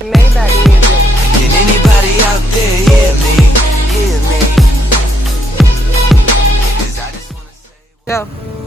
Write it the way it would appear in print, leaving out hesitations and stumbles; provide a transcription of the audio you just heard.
Maybach music. Can anybody out there hear me? Hear me? 'Cause I just wanna say Go.